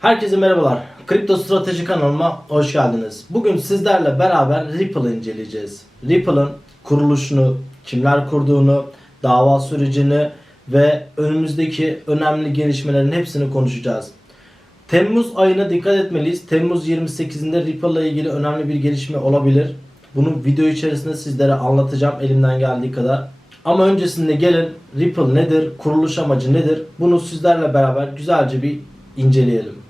Herkese merhabalar. Kripto Strateji kanalıma hoş geldiniz. Bugün sizlerle beraber Ripple'ı inceleyeceğiz. Ripple'ın kuruluşunu, kimler kurduğunu, dava sürecini ve önümüzdeki önemli gelişmelerin hepsini konuşacağız. Temmuz ayına dikkat etmeliyiz. Temmuz 28'inde Ripple ile ilgili önemli bir gelişme olabilir. Bunu video içerisinde sizlere anlatacağım elimden geldiği kadar. Ama öncesinde gelin Ripple nedir, kuruluş amacı nedir? Bunu sizlerle beraber güzelce bir inceleyelim.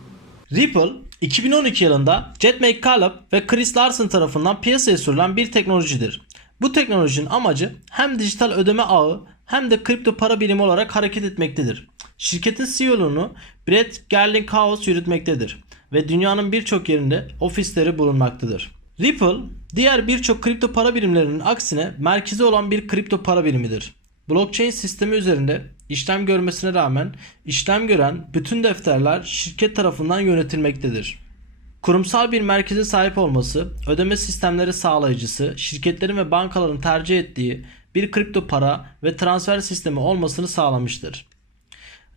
Ripple 2012 yılında Jet McCaleb ve Chris Larsen tarafından piyasaya sürülen bir teknolojidir. Bu teknolojinin amacı hem dijital ödeme ağı hem de kripto para birimi olarak hareket etmektedir. Şirketin CEO'luğunu Brett Garlinghouse yürütmektedir ve dünyanın birçok yerinde ofisleri bulunmaktadır. Ripple, diğer birçok kripto para birimlerinin aksine merkezi olan bir kripto para birimidir. Blockchain sistemi üzerinde işlem görmesine rağmen işlem gören bütün defterler şirket tarafından yönetilmektedir. Kurumsal bir merkeze sahip olması, ödeme sistemleri sağlayıcısı, şirketlerin ve bankaların tercih ettiği bir kripto para ve transfer sistemi olmasını sağlamıştır.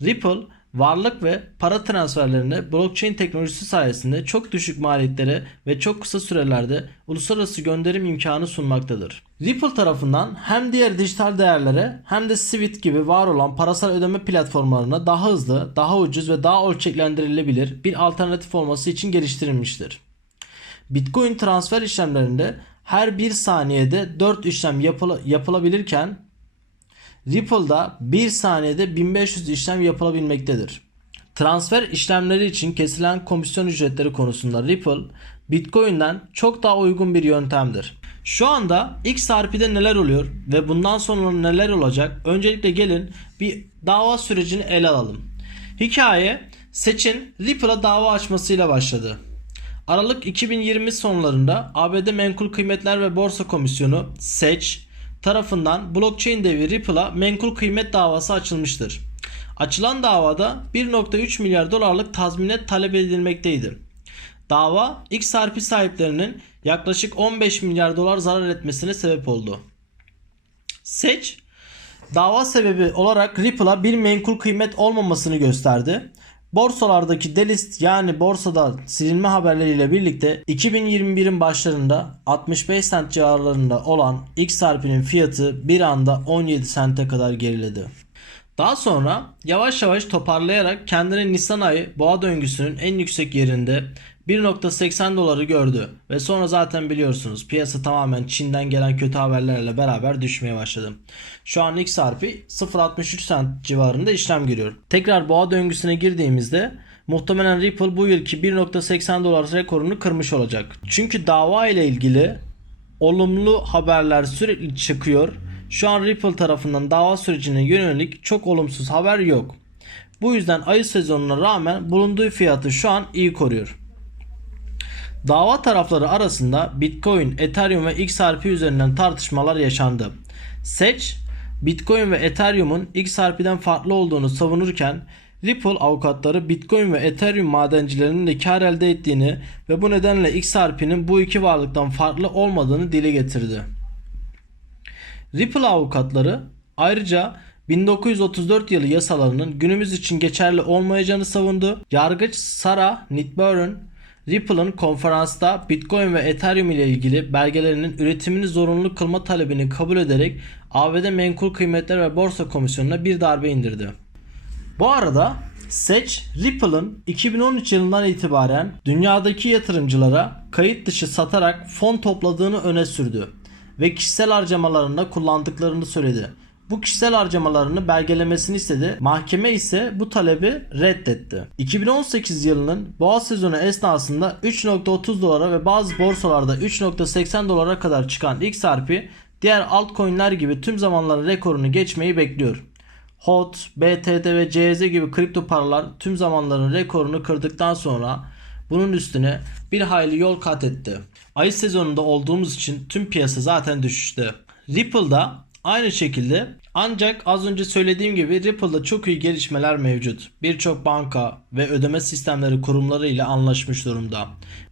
Ripple, varlık ve para transferlerini blockchain teknolojisi sayesinde çok düşük maliyetlere ve çok kısa sürelerde uluslararası gönderim imkanı sunmaktadır. Ripple tarafından hem diğer dijital değerlere hem de Swift gibi var olan parasal ödeme platformlarına daha hızlı, daha ucuz ve daha ölçeklendirilebilir bir alternatif olması için geliştirilmiştir. Bitcoin transfer işlemlerinde her bir saniyede 4 işlem yapıla- yapılabilirken Ripple'da 1 saniyede 1500 işlem yapılabilmektedir. Transfer işlemleri için kesilen komisyon ücretleri konusunda Ripple, Bitcoin'den çok daha uygun bir yöntemdir. Şu anda XRP'de neler oluyor ve bundan sonra neler olacak? Öncelikle gelin bir dava sürecini ele alalım. Hikaye Seç'in Ripple'a dava açmasıyla başladı. Aralık 2020 sonlarında ABD Menkul Kıymetler ve Borsa Komisyonu SEC tarafından blockchain devi Ripple'a menkul kıymet davası açılmıştır. Açılan davada 1.3 milyar dolarlık tazminat talep edilmekteydi. Dava XRP sahiplerinin yaklaşık 15 milyar dolar zarar etmesine sebep oldu. SEC dava sebebi olarak Ripple'a bir menkul kıymet olmamasını gösterdi. Borsalardaki delist yani borsada silinme haberleriyle birlikte 2021'in başlarında 65 sent civarlarında olan XRP'nin fiyatı bir anda 17 sente kadar geriledi. Daha sonra yavaş yavaş toparlayarak kendini Nisan ayı boğa döngüsünün en yüksek yerinde 1.80 doları gördü ve sonra zaten biliyorsunuz piyasa tamamen Çin'den gelen kötü haberlerle beraber düşmeye başladı. Şu an XRP 0.63 sent civarında işlem görüyor. Tekrar boğa döngüsüne girdiğimizde muhtemelen Ripple bu yılki 1.80 dolar rekorunu kırmış olacak. Çünkü dava ile ilgili olumlu haberler sürekli çıkıyor. Şu an Ripple tarafından dava sürecine yönelik çok olumsuz haber yok. Bu yüzden ayı sezonuna rağmen bulunduğu fiyatı şu an iyi koruyor. Dava tarafları arasında Bitcoin, Ethereum ve XRP üzerinden tartışmalar yaşandı. SEC, Bitcoin ve Ethereum'un XRP'den farklı olduğunu savunurken Ripple avukatları Bitcoin ve Ethereum madencilerinin de kar elde ettiğini ve bu nedenle XRP'nin bu iki varlıktan farklı olmadığını dile getirdi. Ripple avukatları ayrıca 1934 yılı yasalarının günümüz için geçerli olmayacağını savundu. Yargıç Sarah Nitburn, Ripple'ın konferansta Bitcoin ve Ethereum ile ilgili belgelerinin üretimini zorunlu kılma talebini kabul ederek ABD Menkul Kıymetler ve Borsa Komisyonu'na bir darbe indirdi. Bu arada SEC, Ripple'ın 2013 yılından itibaren dünyadaki yatırımcılara kayıt dışı satarak fon topladığını öne sürdü ve kişisel harcamalarında kullandıklarını söyledi. Bu kişisel harcamalarını belgelemesini istedi. Mahkeme ise bu talebi reddetti. 2018 yılının boğa sezonu esnasında 3.30 dolara ve bazı borsalarda 3.80 dolara kadar çıkan XRP diğer altcoin'ler gibi tüm zamanların rekorunu geçmeyi bekliyor. HOT, BTT ve CZ gibi kripto paralar tüm zamanların rekorunu kırdıktan sonra bunun üstüne bir hayli yol kat etti. Ay sezonunda olduğumuz için tüm piyasa zaten düşüşte. Ripple'da aynı şekilde ancak az önce söylediğim gibi Ripple'da çok iyi gelişmeler mevcut. Birçok banka ve ödeme sistemleri kurumları ile anlaşmış durumda.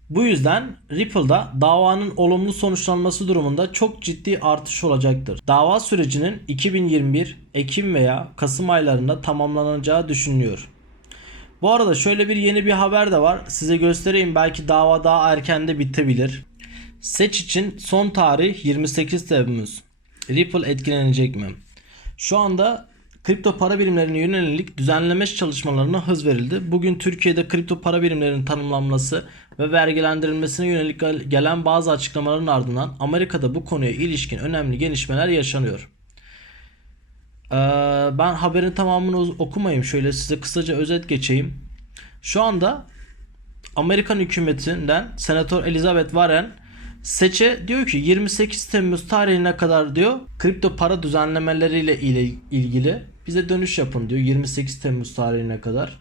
Bu yüzden Ripple'da davanın olumlu sonuçlanması durumunda çok ciddi artış olacaktır. Dava sürecinin 2021 Ekim veya Kasım aylarında tamamlanacağı düşünülüyor. Bu arada şöyle bir yeni bir haber de var. Size göstereyim. Belki dava daha erken de bitebilir. Seç için son tarih 28 Temmuz. Ripple etkilenecek mi? Şu anda kripto para birimlerine yönelik düzenleme çalışmalarına hız verildi. Bugün Türkiye'de kripto para birimlerinin tanımlanması ve vergilendirilmesine yönelik gel- gelen bazı açıklamaların ardından Amerika'da bu konuya ilişkin önemli gelişmeler yaşanıyor. Ee, ben haberin tamamını okumayayım. Şöyle size kısaca özet geçeyim. Şu anda Amerikan hükümetinden Senatör Elizabeth Warren Seçe diyor ki 28 Temmuz tarihine kadar diyor kripto para düzenlemeleriyle ile ilgili bize dönüş yapın diyor 28 Temmuz tarihine kadar.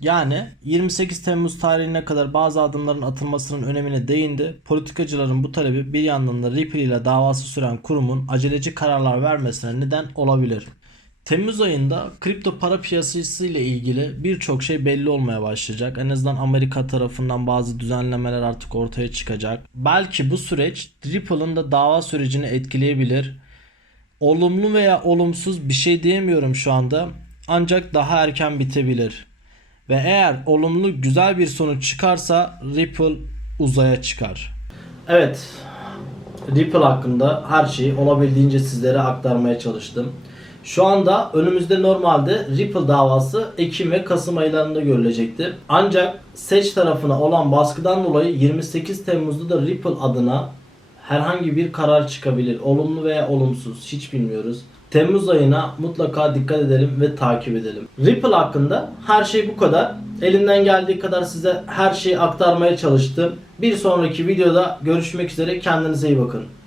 Yani 28 Temmuz tarihine kadar bazı adımların atılmasının önemine değindi. Politikacıların bu talebi bir yandan da Ripple ile davası süren kurumun aceleci kararlar vermesine neden olabilir. Temmuz ayında kripto para piyasası ile ilgili birçok şey belli olmaya başlayacak. En azından Amerika tarafından bazı düzenlemeler artık ortaya çıkacak. Belki bu süreç Ripple'ın da dava sürecini etkileyebilir. Olumlu veya olumsuz bir şey diyemiyorum şu anda. Ancak daha erken bitebilir. Ve eğer olumlu güzel bir sonuç çıkarsa Ripple uzaya çıkar. Evet. Ripple hakkında her şeyi olabildiğince sizlere aktarmaya çalıştım. Şu anda önümüzde normalde Ripple davası Ekim ve Kasım aylarında görülecekti. Ancak Seç tarafına olan baskıdan dolayı 28 Temmuz'da da Ripple adına herhangi bir karar çıkabilir. Olumlu veya olumsuz hiç bilmiyoruz. Temmuz ayına mutlaka dikkat edelim ve takip edelim. Ripple hakkında her şey bu kadar. Elimden geldiği kadar size her şeyi aktarmaya çalıştım. Bir sonraki videoda görüşmek üzere. Kendinize iyi bakın.